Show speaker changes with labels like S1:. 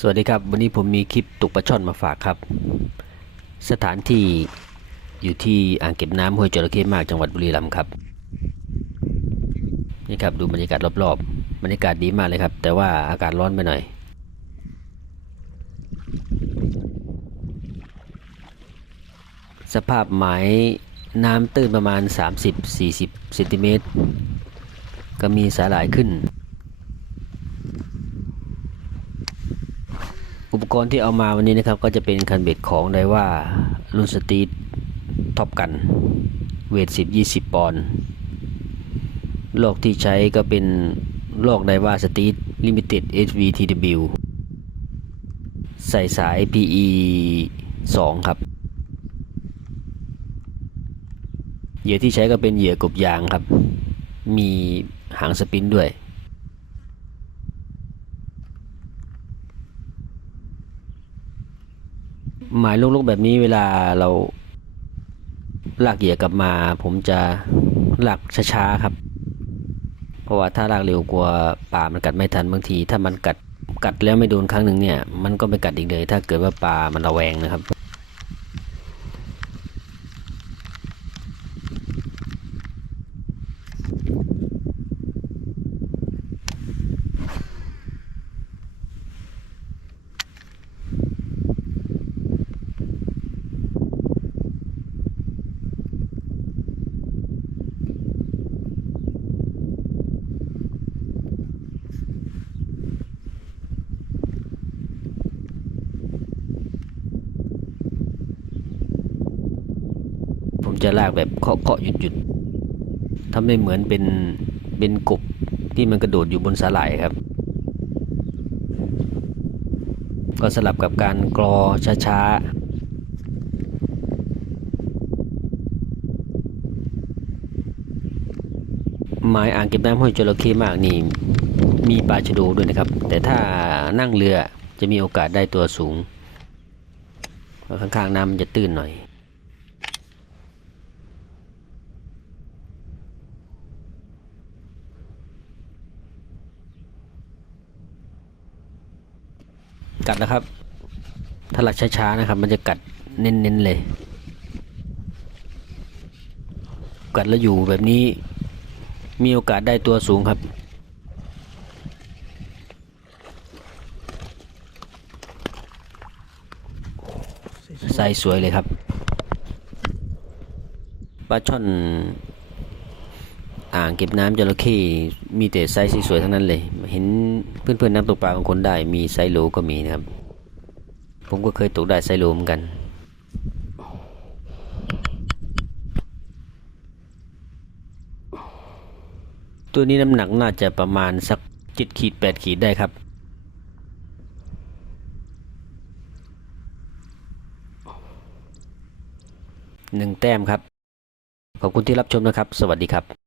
S1: สวัสดีครับ วันนี้ผมมีคลิปตกปลาช่อนมาฝากครับ สถานที่อยู่ที่อ่างเก็บน้ำห้วยจระเข้มากจังหวัดบุรีรัมย์ครับนี่ครับดูบรรยากาศรอบๆบรรยากาศดีมากเลยครับ แต่ว่าอากาศร้อนไปหน่อย สภาพหมายน้ำตื้นประมาณ 30-40เซนติเมตรก็มีสาหร่ายขึ้น อุป กรณ์ที่เอามาวันนี้นะครับ ก็จะเป็นคันเบ็ดของไดว่ารุ่นสตรีทท็อปกัน เวท 10 20 ปอนด์โลกที่ใช้ก็เป็นโลกไดว่าสตรีทลิมิเต็ด HVTW ใส่สาย PE 2 ครับ เหยื่อที่ใช้ก็เป็นเหยื่อกบยางครับ มีหางสปินด้วย หมายลูกๆแบบนี้เวลาเราลากเหยียกลับมา ผมจะลากช้าๆครับ เพราะว่าถ้าลากเร็วกลัวปลามันกัดไม่ทันบางที ถ้ามันกัดกัดแล้วไม่โดนครั้งหนึ่งเนี่ย มันก็ไม่กัดอีกเลย ถ้าเกิดว่าปลามันระแวงนะครับ ผมจะลากแบบเคาะเคาะหยุดหยุดทำให้เหมือนเป็นเป็นกบที่มันกระโดดอยู่บนสาหร่ายครับ ก็สลับกับการกรอช้าๆหมายอ่างเก็บน้ำห้วยจระเข้มากนี่มีปลาชะโดด้วยนะครับ แต่ถ้านั่งเรือจะมีโอกาสได้ตัวสูงข้างๆน้ำมันจะตื้นหน่อย กัดนะครับ ถ้าหลักช้าๆนะครับ มันจะกัดเน้นๆเลย กัดแล้วอยู่แบบนี้มีโอกาสได้ตัวสูงครับ ไซส์สวยเลยครับปลาช่อน อ่างเก็บน้ำจระเข้มีแต่ไซส์สวยๆทั้งนั้นเลย เห็นเพื่อนๆนักตกปลาบางคนได้มีไซส์โหลก็มีนะครับ ผมก็เคยตกได้ไซส์โหลเหมือนกัน ตัวนี้น้ำหนักน่าจะประมาณสักเจ็ดขีดแปดขีดได้ครับหนึ่งแต้มครับ ขอบคุณที่รับชมนะครับ สวัสดีครับ